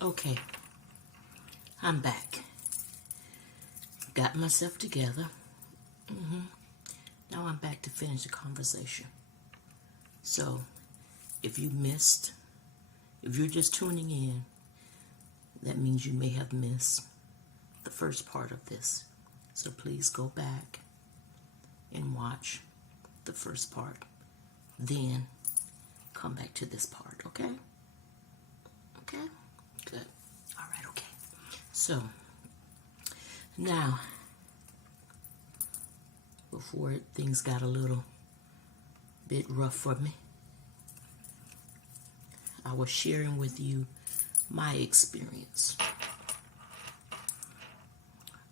Okay, I'm back. Got myself together. Now I'm back to finish the conversation. So, if you missed, if you're just tuning in, that means you may have missed the first part of this. So please go back and watch the first part. Then come back to this part, okay? Okay? Good. All right, okay. So, now, before things got a little bit rough for me, I was sharing with you my experience,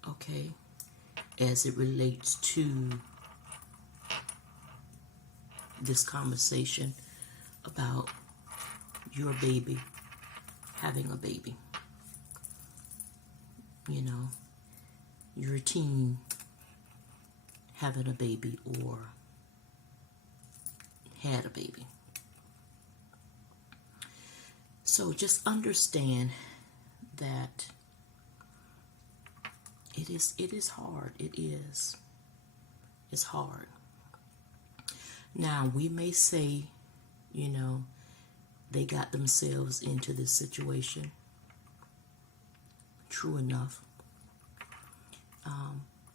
okay, as it relates to this conversation about your baby having a baby. You know, your teen having a baby or had a baby. So just understand that it is hard. It is. It's hard. Now, we may say, you know, they got themselves into this situation. True enough.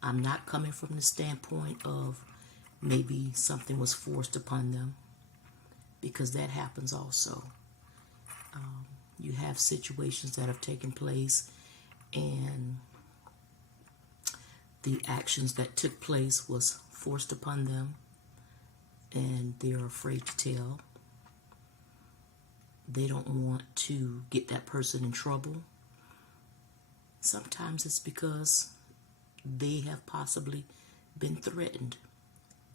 I'm not coming from the standpoint of maybe something was forced upon them, because that happens also. You have situations that have taken place and the actions that took place was forced upon them and they're afraid to tell. They don't want to get that person in trouble. Sometimes it's because they have possibly been threatened.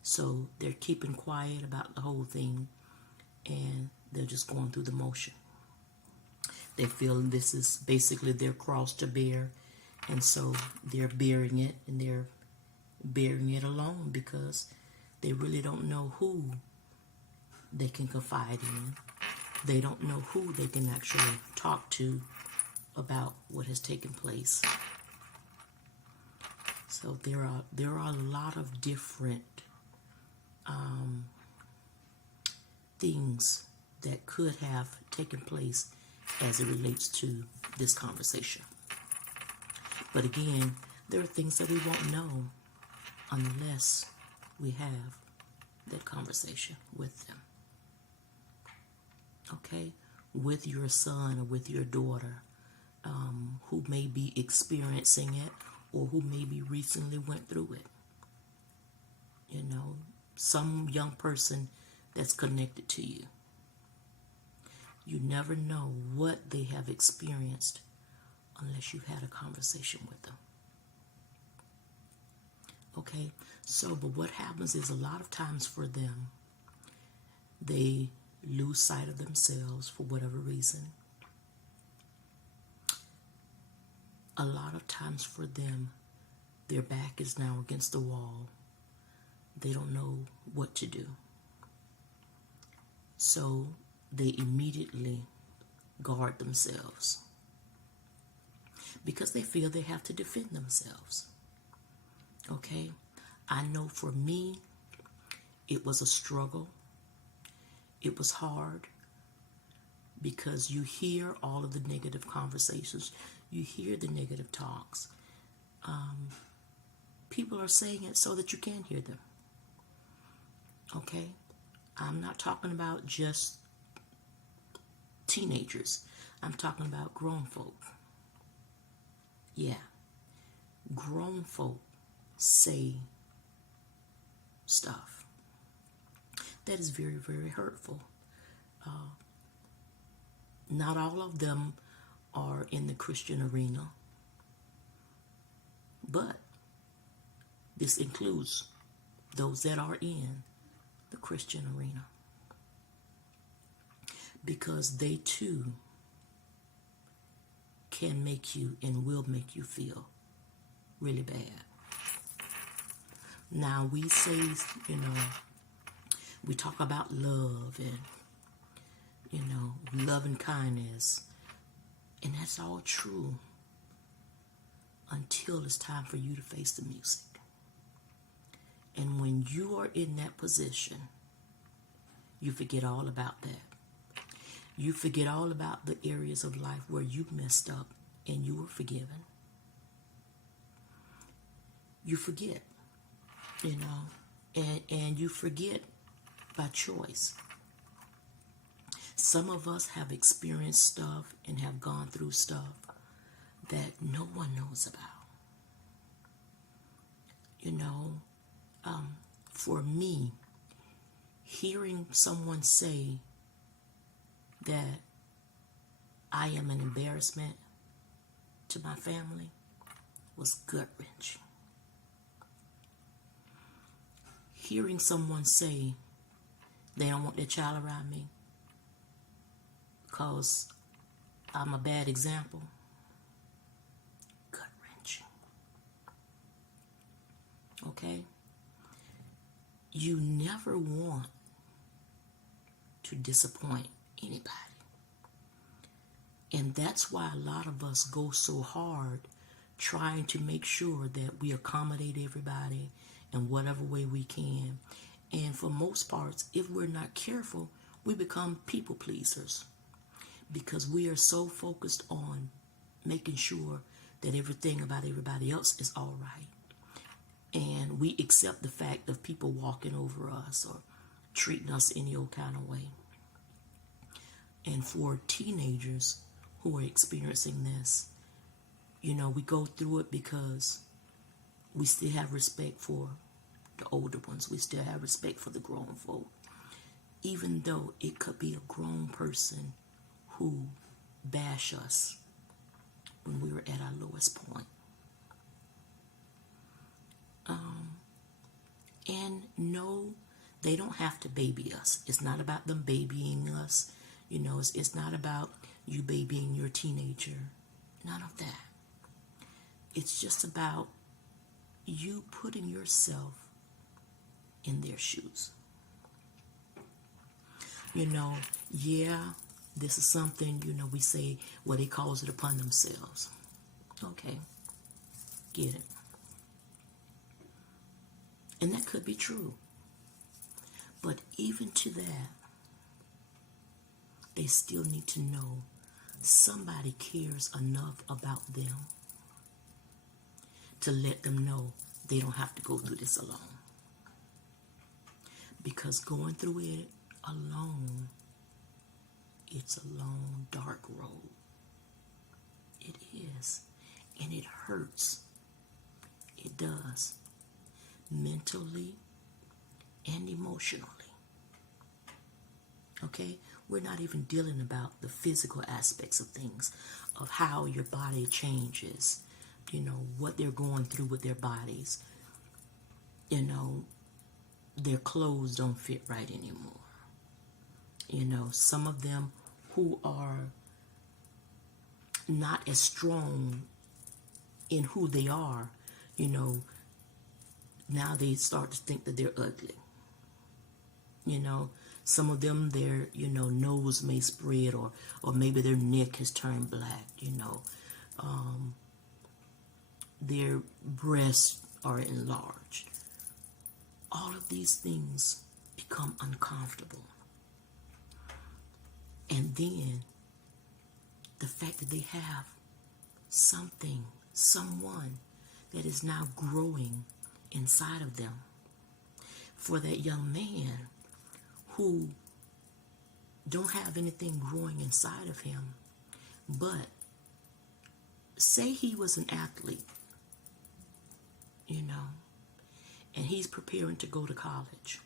So they're keeping quiet about the whole thing and they're just going through the motion. They feel this is basically their cross to bear, and so they're bearing it, and they're bearing it alone because they really don't know who they can confide in. They don't know who they can actually talk to about what has taken place. So there are a lot of different things that could have taken place as it relates to this conversation. But again, there are things that we won't know unless we have that conversation with them. Okay? With your son or with your daughter who may be experiencing it or who maybe recently went through it. You know, some young person that's connected to you. You never know what they have experienced unless you've had a conversation with them. Okay? So, but what happens is a lot of times for them, they lose sight of themselves for whatever reason. A lot of times for them, their back is now against the wall. They don't know what to do. So they immediately guard themselves because they feel they have to defend themselves. Okay? I know for me, it was a struggle. It was hard because you hear all of the negative conversations. You hear the negative talks. People are saying it so that you can hear them. Okay? I'm not talking about just teenagers. I'm talking about grown folk. Yeah. Grown folk say stuff that is very, very hurtful. Not all of them are in the Christian arena, but this includes those that are in the Christian arena, because they too can make you and will make you feel really bad. Now we say, you know, we talk about love and, you know, love and kindness, And that's all true until it's time for you to face the music. And when you are in that position, you forget all about that. You forget all about the areas of life where you messed up and you were forgiven. You forget, and you forget by choice. Some of us have experienced stuff and have gone through stuff that no one knows about. For me, hearing someone say that I am an embarrassment to my family was gut-wrenching. Hearing someone say they don't want their child around me because I'm a bad example, gut-wrenching. Okay? You never want to disappoint anybody. And that's why a lot of us go so hard trying to make sure that we accommodate everybody in whatever way we can. And for most parts, if we're not careful, we become people pleasers because we are so focused on making sure that everything about everybody else is all right. And we accept the fact of people walking over us or treating us any old kind of way. And for teenagers who are experiencing this, we go through it because we still have respect for the older ones. We still have respect for the grown folk. Even though it could be a grown person who bash us when we were at our lowest point. And no, they don't have to baby us. It's not about them babying us. It's not about you babying your teenager. None of that. It's just about you putting yourself in their shoes. This is something, we say, well, they calls it upon themselves. Okay, get it. And that could be true. But even to that, they still need to know somebody cares enough about them to let them know they don't have to go through this alone. Because going through it alone, it's a long, dark road. It is. And it hurts. It does. Mentally and emotionally. Okay? We're not even dealing about the physical aspects of things, of how your body changes, what they're going through with their bodies. Their clothes don't fit right anymore. Some of them who are not as strong in who they are, now they start to think that they're ugly. Some of them, their, nose may spread or maybe their neck has turned black, their breasts are enlarged. All of these things become uncomfortable. And then the fact that they have someone that is now growing inside of them. For that young man who don't have anything growing inside of him, but say he was an athlete, and he's preparing to go to college.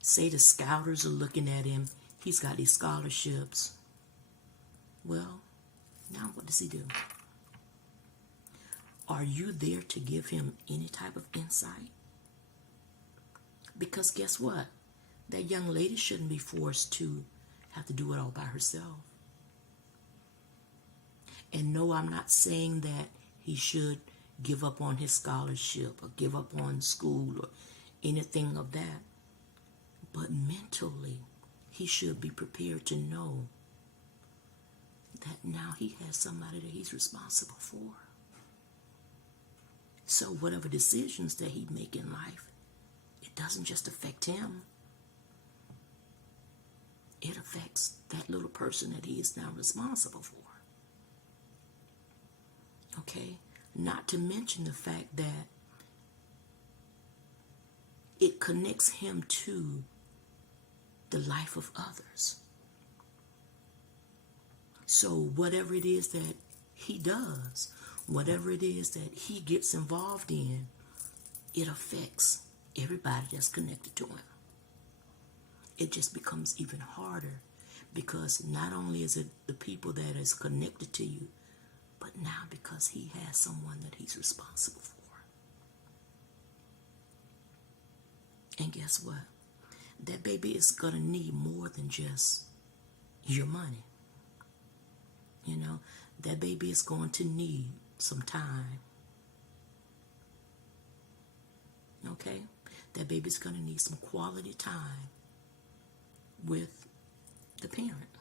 Say the scouters are looking at him, he's got these scholarships. Well, now what does he do? Are you there to give him any type of insight? Because guess what? That young lady shouldn't be forced to have to do it all by herself. And no, I'm not saying that he should give up on his scholarship or give up on school or anything of that. But mentally, he should be prepared to know that now he has somebody that he's responsible for. So whatever decisions that he make in life, it doesn't just affect him. It affects that little person that he is now responsible for. Okay? Not to mention the fact that it connects him to the life of others. So whatever it is that he does, whatever it is that he gets involved in, it affects everybody that's connected to him. It just becomes even harder because not only is it the people that is connected to you, but now because he has someone that he's responsible for. And guess what? That baby is going to need more than just your money. You know, that baby is going to need some time. Okay? That baby's going to need some quality time with the parent,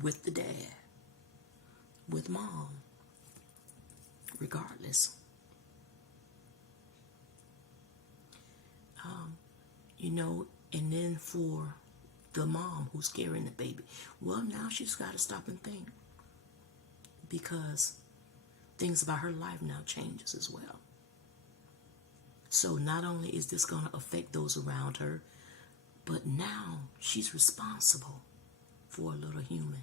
with the dad, with mom, regardless. You know, and then for the mom who's carrying the baby, well, now she's got to stop and think, because things about her life now changes as well. So not only is this going to affect those around her, but now she's responsible for a little human.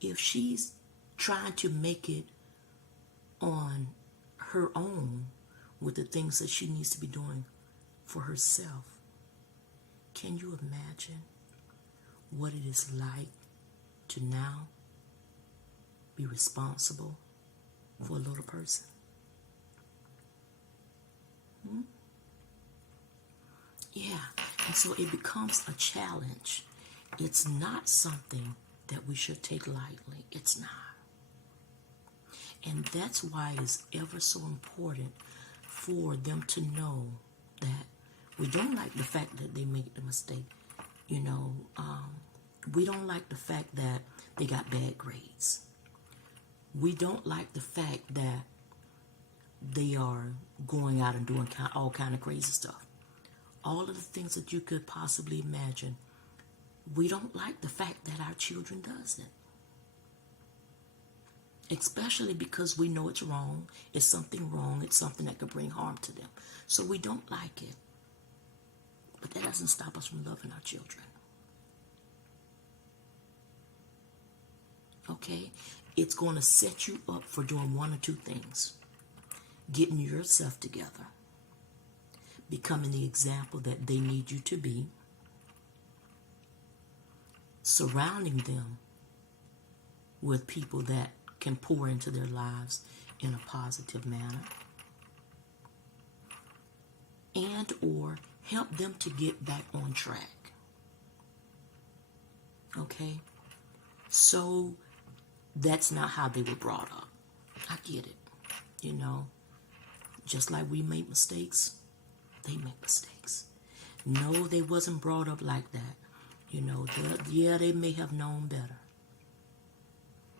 If she's trying to make it on her own with the things that she needs to be doing for herself, can you imagine what it is like to now be responsible for a little person? Yeah, and so it becomes a challenge. It's not something that we should take lightly. It's not. And that's why it's ever so important for them to know that we don't like the fact that they make the mistake. You know, we don't like the fact that they got bad grades. We don't like the fact that they are going out and doing all kind of crazy stuff. All of the things that you could possibly imagine. We don't like the fact that our children does it. Especially because we know it's wrong. It's something wrong. It's something that could bring harm to them. So we don't like it. But that doesn't stop us from loving our children. Okay? It's going to set you up for doing one or two things. Getting yourself together. Becoming the example that they need you to be. Surrounding them with people that can pour into their lives in a positive manner. And or help them to get back on track. Okay? So that's not how they were brought up. I get it. You know, just like we make mistakes, they make mistakes. No, they wasn't brought up like that. You know, they may have known better.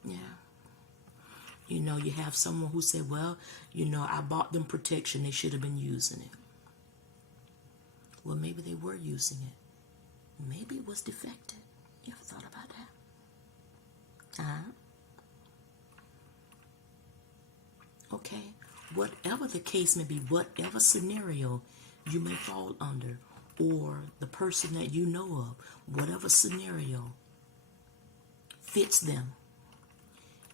Yeah. You know, you have someone who said, well, you know, I bought them protection. They should have been using it. Well, maybe they were using it. Maybe it was defective. You ever thought about that? Okay. Whatever the case may be, whatever scenario you may fall under, or the person that you know of, whatever scenario fits them,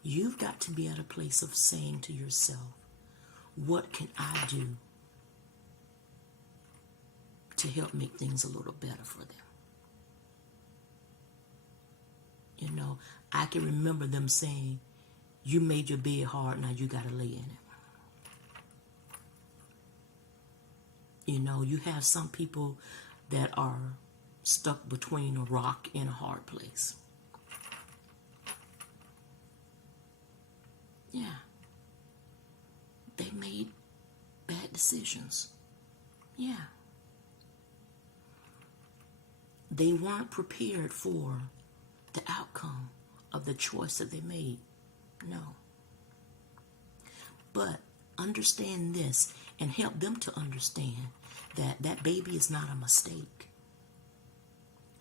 you've got to be at a place of saying to yourself, what can I do to help make things a little better for them? You know, I can remember them saying, you made your bed hard, now you got to lay in it. You know, you have some people that are stuck between a rock and a hard place. Yeah. They made bad decisions. Yeah. They weren't prepared for the outcome of the choice that they made. No. But understand this and help them to understand that that baby is not a mistake.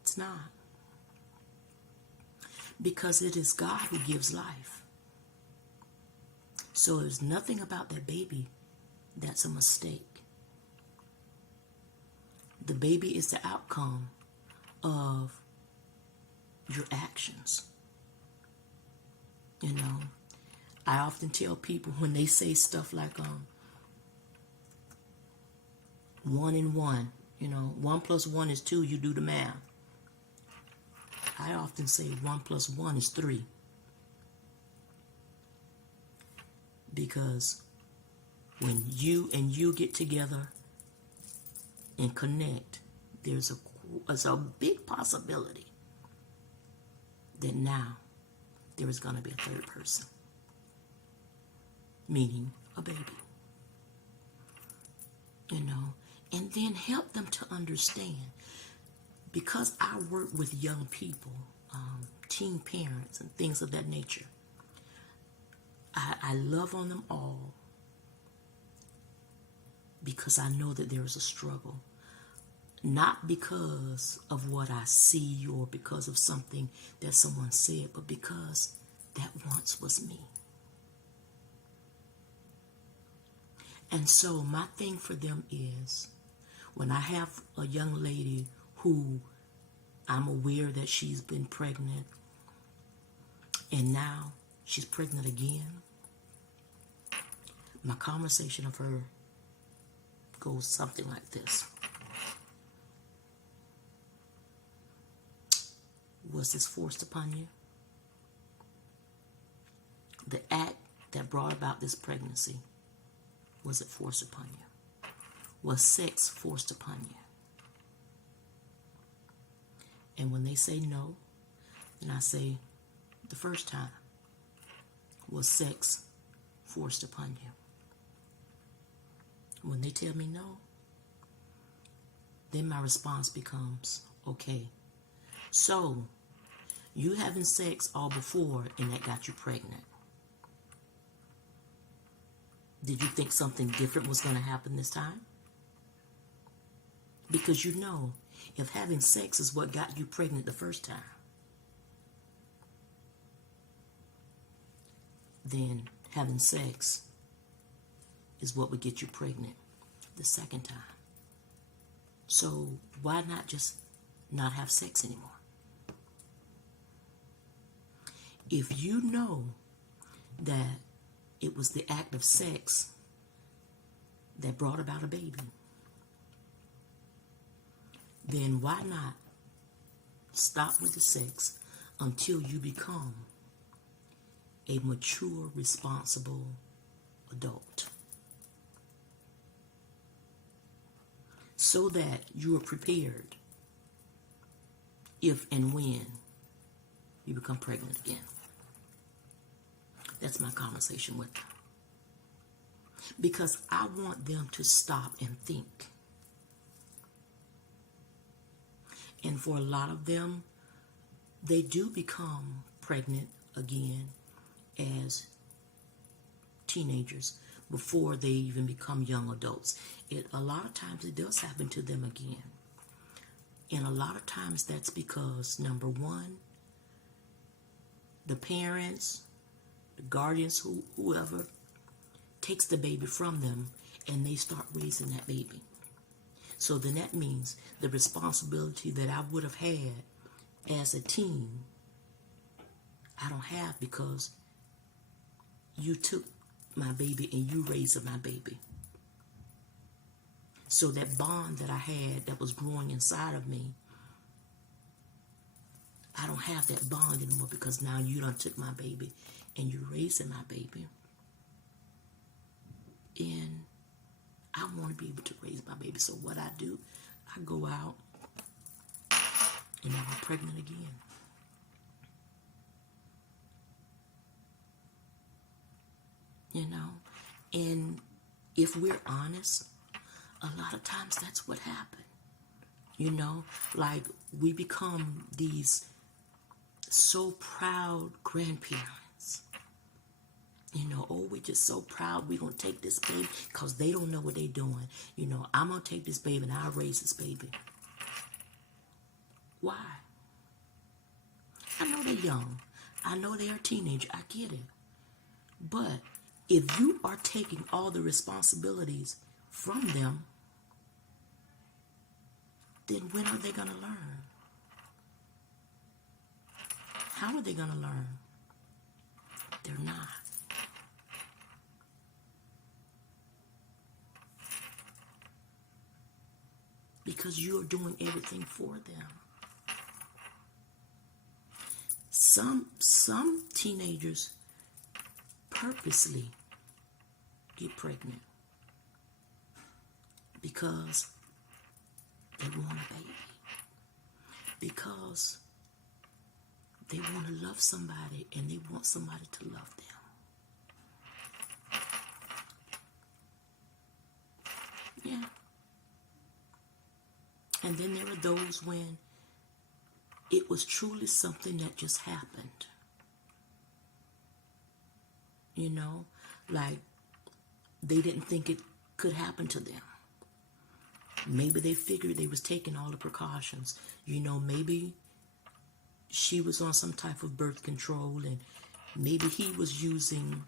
It's not. Because it is God who gives life. So there's nothing about that baby that's a mistake. The baby is the outcome of your actions. You know, I often tell people when they say stuff like 1 and 1, 1 plus 1 is 2, you do the math. I often say 1 plus 1 is 3. Because when you and you get together and connect, there's a big possibility that now there is going to be a third person, meaning a baby. And then help them to understand, because I work with young people, teen parents and things of that nature. I love on them all because I know that there is a struggle. Not because of what I see or because of something that someone said, but because that once was me. And so my thing for them is, when I have a young lady who I'm aware that she's been pregnant and now she's pregnant again, my conversation of her goes something like this. Was this forced upon you? The act that brought about this pregnancy, was it forced upon you? Was sex forced upon you? And when they say no, then I say, the first time, was sex forced upon you? When they tell me no, then my response becomes, okay, so you having sex all before and that got you pregnant. Did you think something different was going to happen this time? Because if having sex is what got you pregnant the first time, then having sex is what would get you pregnant the second time. So why not just not have sex anymore? If you know that it was the act of sex that brought about a baby, then why not stop with the sex until you become a mature, responsible adult, so that you are prepared if and when you become pregnant again. That's my conversation with them. Because I want them to stop and think. And for a lot of them, they do become pregnant again as teenagers before they even become young adults. A lot of times it does happen to them again. And a lot of times that's because, number one, the parents, the guardians, whoever, takes the baby from them and they start raising that baby. So then that means the responsibility that I would have had as a teen, I don't have, because you took my baby and you raised my baby. So that bond that I had that was growing inside of me, I don't have that bond anymore, because now you done took my baby and you're raising my baby. And I want to be able to raise my baby. So what I do, I go out and now I'm pregnant again. And if we're honest, a lot of times that's what happened. Like we become these so proud grandparents. You know, oh, we're just so proud we're going to take this baby because they don't know what they're doing. You know, I'm going to take this baby and I'll raise this baby. Why? I know they're young. I know they're a teenager. I get it. But if you are taking all the responsibilities from them, then when are they going to learn? How are they going to learn? They're not. Because you're doing everything for them. Some teenagers purposely get pregnant because they want a baby. Because they want to love somebody and they want somebody to love them. Yeah. And then there are those when it was truly something that just happened. You know, like they didn't think it could happen to them. Maybe they figured they was taking all the precautions. You know, maybe she was on some type of birth control and maybe he was using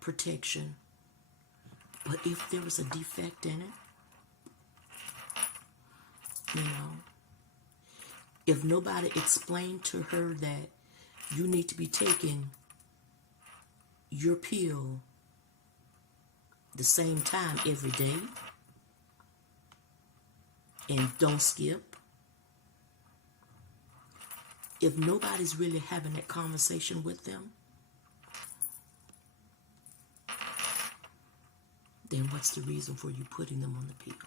protection. But if there was a defect in it, you know, if nobody explained to her that you need to be taking your pill the same time every day and don't skip, if nobody's really having that conversation with them, then what's the reason for you putting them on the pill?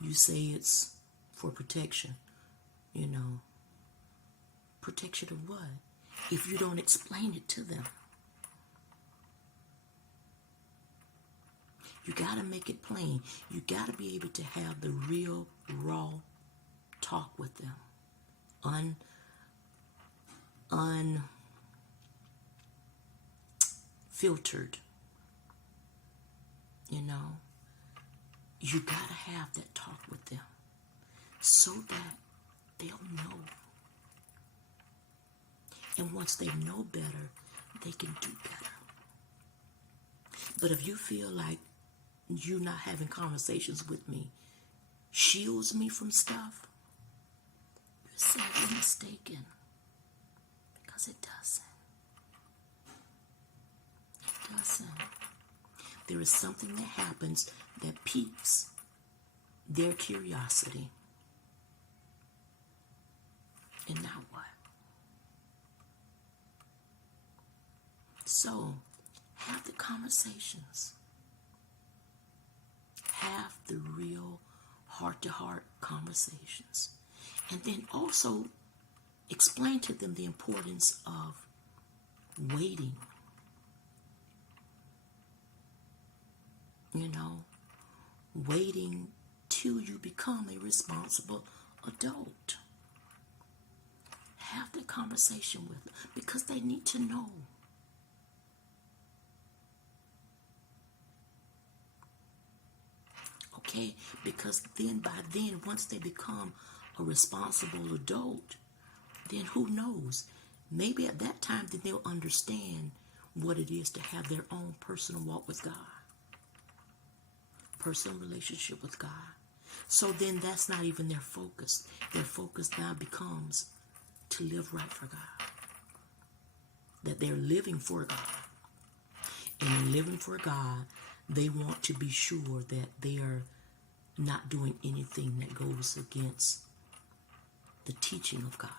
You say it's for protection, you know. Protection of what? If you don't explain it to them. You got to make it plain. You got to be able to have the real, raw talk with them. Unfiltered. You know. You got to have that talk with them so that they'll know. And once they know better, they can do better. But if you feel like you not having conversations with me shields me from stuff, you're sadly mistaken. Because it doesn't. It doesn't. There is something that happens that piques their curiosity. And now what? So, have the conversations. Have the real heart-to-heart conversations. And then also explain to them the importance of waiting. You know, waiting till you become a responsible adult. Have the conversation with them because they need to know. Okay, because once they become a responsible adult, then who knows? Maybe at that time then they'll understand what it is to have their own personal walk with God. Personal relationship with God. So then that's not even their focus. Their focus now becomes to live right for God. That they're living for God. And in living for God, they want to be sure that they are not doing anything that goes against the teaching of God.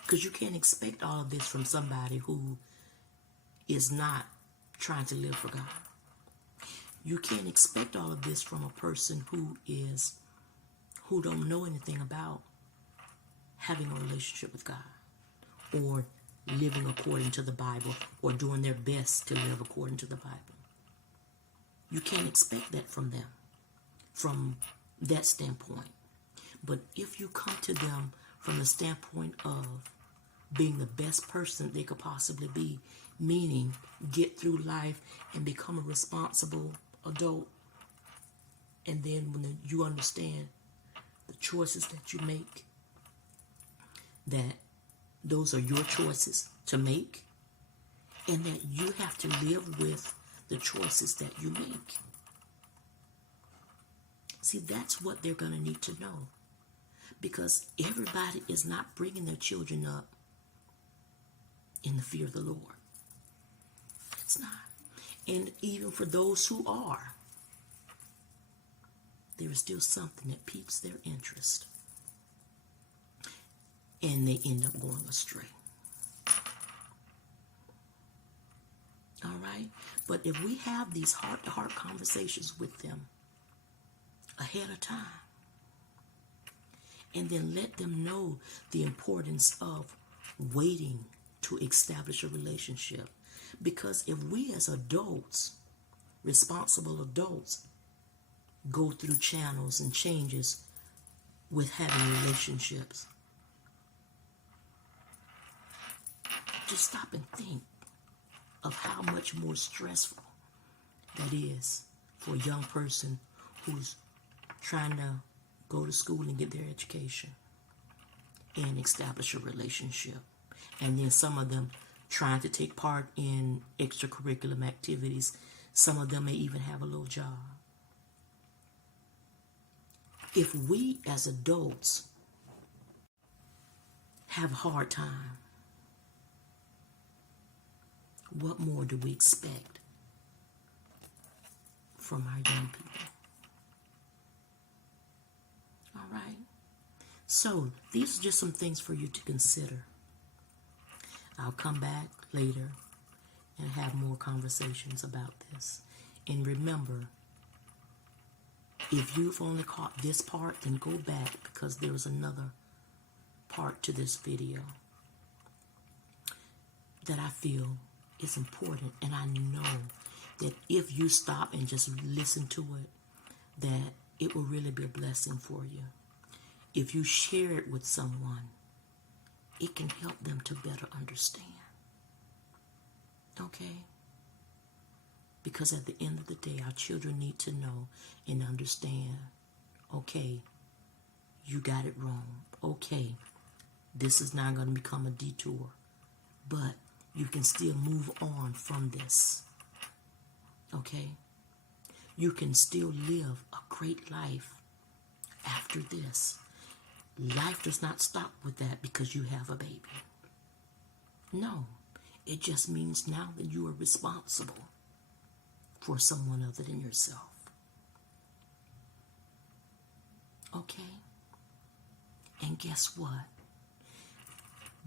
Because you can't expect all of this from somebody who is not trying to live for God. You can't expect all of this from a person who don't know anything about having a relationship with God or living according to the Bible or doing their best to live according to the Bible. You can't expect that from them, from that standpoint. But if you come to them from the standpoint of being the best person they could possibly be, meaning get through life and become a responsible adult, and then when you understand the choices that you make, that those are your choices to make, and that you have to live with the choices that you make. See, that's what they're going to need to know. Because everybody is not bringing their children up in the fear of the Lord. It's not. And even for those who are, there is still something that piques their interest. And they end up going astray. All right? But if we have these heart-to-heart conversations with them ahead of time, and then let them know the importance of waiting to establish a relationship. Because if we as adults, responsible adults, go through channels and changes with having relationships, just stop and think of how much more stressful that is for a young person who's trying to go to school and get their education and establish a relationship. And then some of them trying to take part in extracurricular activities. Some of them may even have a little job. If we as adults have a hard time, what more do we expect from our young people? All right. So these are just some things for you to consider. I'll come back later and have more conversations about this. And remember, if you've only caught this part, then go back because there is another part to this video that I feel is important. And I know that if you stop and just listen to it, that it will really be a blessing for you. If you share it with someone, it can help them to better understand. Okay? Because at the end of the day, our children need to know and understand, okay, you got it wrong. Okay, this is not going to become a detour. But you can still move on from this. Okay? You can still live a great life after this. Life does not stop with that because you have a baby. No, it just means now that you are responsible for someone other than yourself. Okay? And guess what?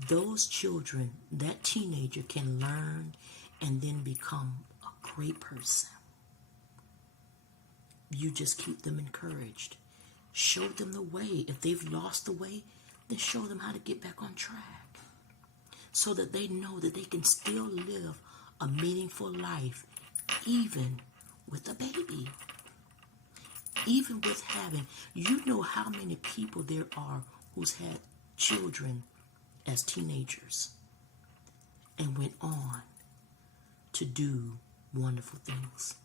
Those children, that teenager can learn and then become a great person. You just keep them encouraged. Show them the way. If they've lost the way, then show them how to get back on track. So that they know that they can still live a meaningful life even with a baby. Even with having, you know how many people there are who's had children as teenagers and went on to do wonderful things.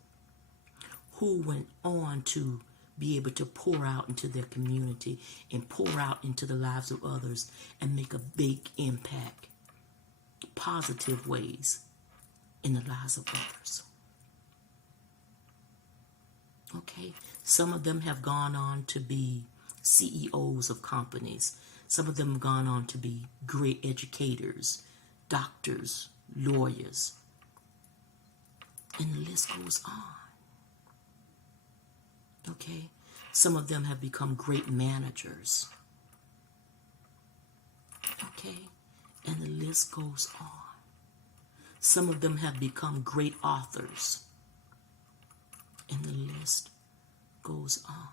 Who went on to be able to pour out into their community and pour out into the lives of others and make a big impact, positive ways in the lives of others. Okay? Some of them have gone on to be CEOs of companies. Some of them have gone on to be great educators, doctors, lawyers. And the list goes on. Okay? Some of them have become great managers. Okay? And the list goes on. Some of them have become great authors. And the list goes on.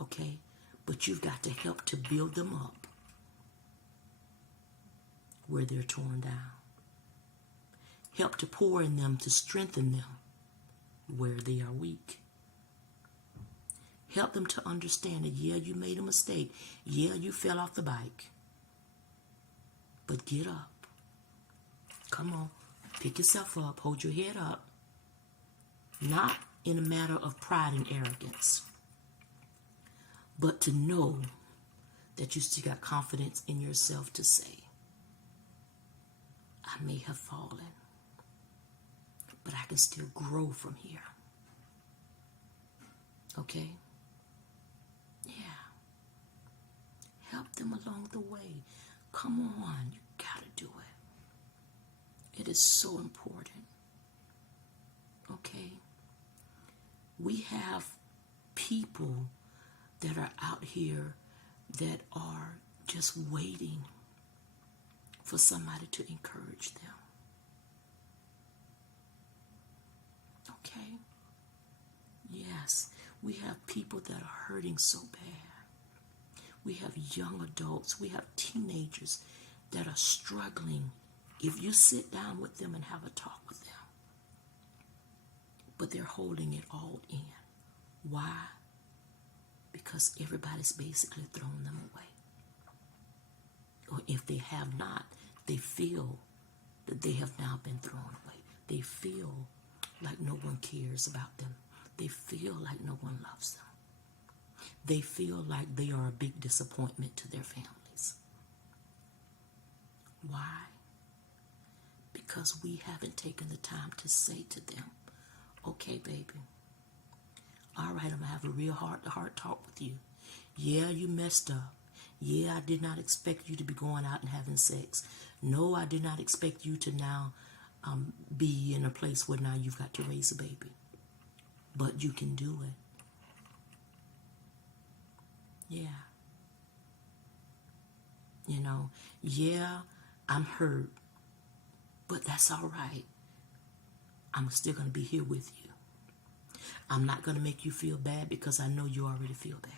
Okay? But you've got to help to build them up where they're torn down. Help to pour in them to strengthen them where they are weak. Help them to understand that, yeah, you made a mistake. Yeah, you fell off the bike. But get up. Come on. Pick yourself up. Hold your head up. Not in a matter of pride and arrogance, but to know that you still got confidence in yourself to say, I may have fallen, but I can still grow from here. Okay? Yeah. Help them along the way. Come on, you gotta do it. It is so important. Okay? We have people that are out here that are just waiting for somebody to encourage them. Okay? Yes, we have people that are hurting so bad. We have young adults, we have teenagers that are struggling. If you sit down with them and have a talk with them, but they're holding it all in. Why? Because everybody's basically thrown them away. Or if they have not, they feel that they have now been thrown away. They feel like no one cares about them. They feel like no one loves them. They feel like they are a big disappointment to their families. Why? Because we haven't taken the time to say to them, okay, baby, all right, I'm going to have a real heart-to-heart talk with you. Yeah, you messed up. Yeah, I did not expect you to be going out and having sex. No, I did not expect you to now be in a place where now you've got to raise a baby. But you can do it. Yeah. You know, yeah, I'm hurt, but that's all right. I'm still going to be here with you. I'm not going to make you feel bad because I know you already feel bad.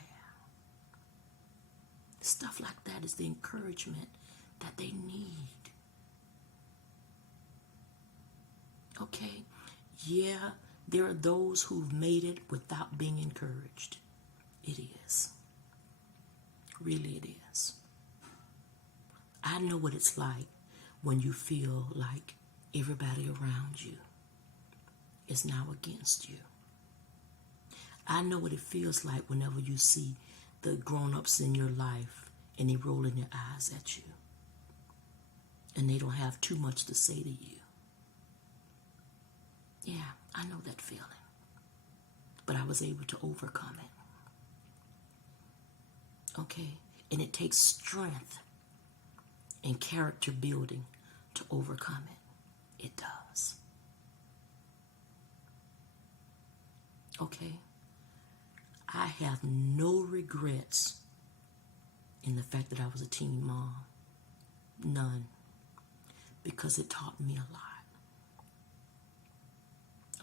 Stuff like that is the encouragement that they need. Okay? Yeah, there are those who've made it without being encouraged. It is. Really, it is. I know what it's like when you feel like everybody around you is now against you. I know what it feels like whenever you see the grown-ups in your life and they rolling their eyes at you and they don't have too much to say to you. Yeah, I know that feeling. But I was able to overcome it. Okay? And it takes strength and character building to overcome it. It does. Okay? I have no regrets in the fact that I was a teen mom. None. Because it taught me a lot.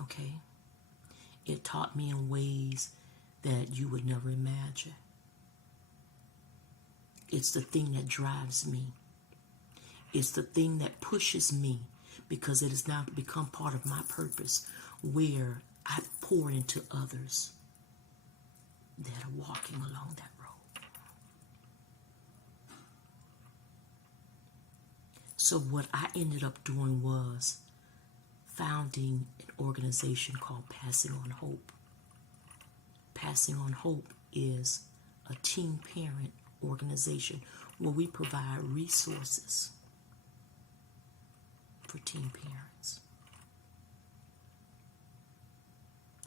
Okay? It taught me in ways that you would never imagine. It's the thing that drives me. It's the thing that pushes me because it has now become part of my purpose where I pour into others that are walking along that road. So what I ended up doing was founding an organization called Passing on Hope. Passing on Hope is a teen parent organization where we provide resources for teen parents.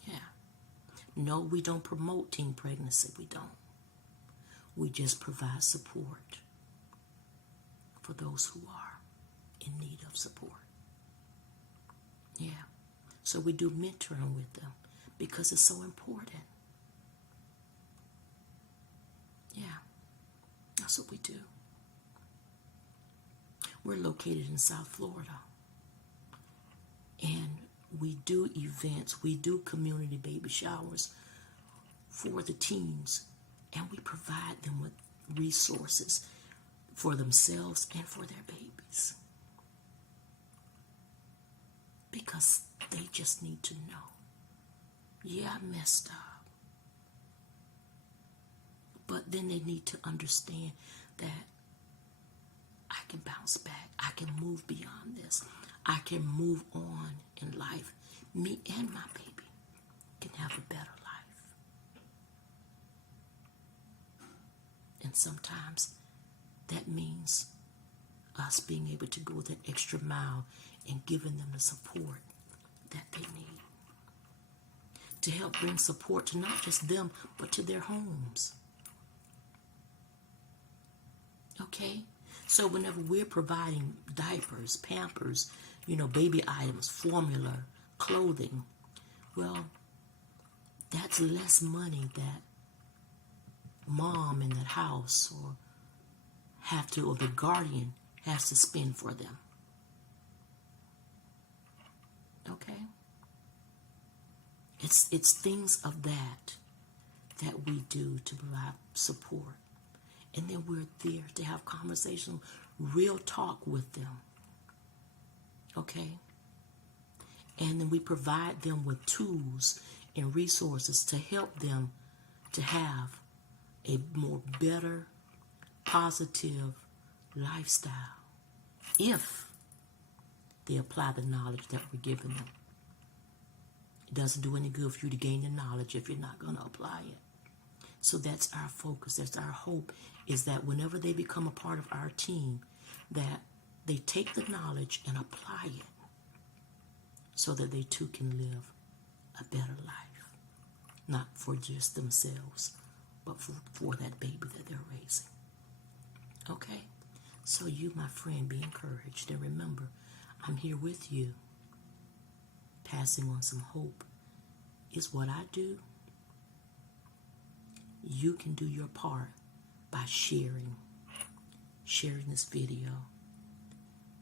Yeah. No, we don't promote teen pregnancy. We don't. We just provide support for those who are in need of support. Yeah. So we do mentoring with them because it's so important. Yeah. That's what we do. We're located in South Florida. And we do events, we do community baby showers for the teens, and we provide them with resources for themselves and for their babies. Because they just need to know Yeah, I messed up. But then they need to understand that I can bounce back. I can move beyond this. I can move on in life. Me and my baby can have a better life. And sometimes that means us being able to go that extra mile and giving them the support that they need to help bring support to not just them, but to their homes. Okay? So whenever we're providing diapers, Pampers, baby items, formula, clothing, well, that's less money that mom in that house or the guardian has to spend for them. Okay? It's things of that we do to provide support. And then we're there to have conversation, real talk with them. Okay? And then we provide them with tools and resources to help them to have a more better, positive lifestyle if they apply the knowledge that we're giving them. It doesn't do any good for you to gain the knowledge if you're not going to apply it. So that's our focus. That's our hope, is that whenever they become a part of our team, that they take the knowledge and apply it so that they too can live a better life. Not for just themselves, but for that baby that they're raising. Okay? So you, my friend, be encouraged. And remember, I'm here with you. Passing on some hope is what I do. You can do your part by sharing this video,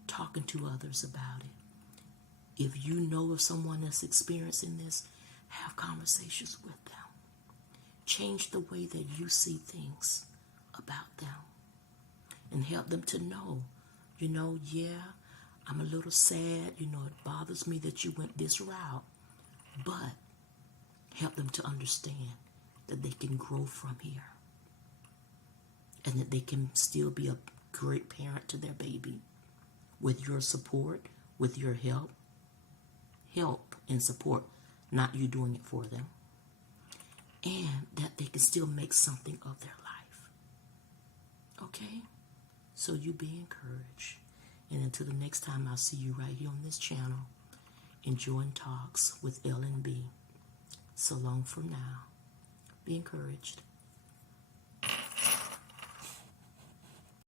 talking to others about it. If you know of someone that's experiencing this, have conversations with them. Change the way that you see things about them and help them to know, yeah, I'm a little sad, it bothers me that you went this route, but help them to understand that they can grow from here and that they can still be a great parent to their baby with your support, with your help and support, not you doing it for them, and that they can still make something of their life. Okay? So you be encouraged. And until the next time, I'll see you right here on this channel, enjoying talks with L&B. So long from now. Be encouraged.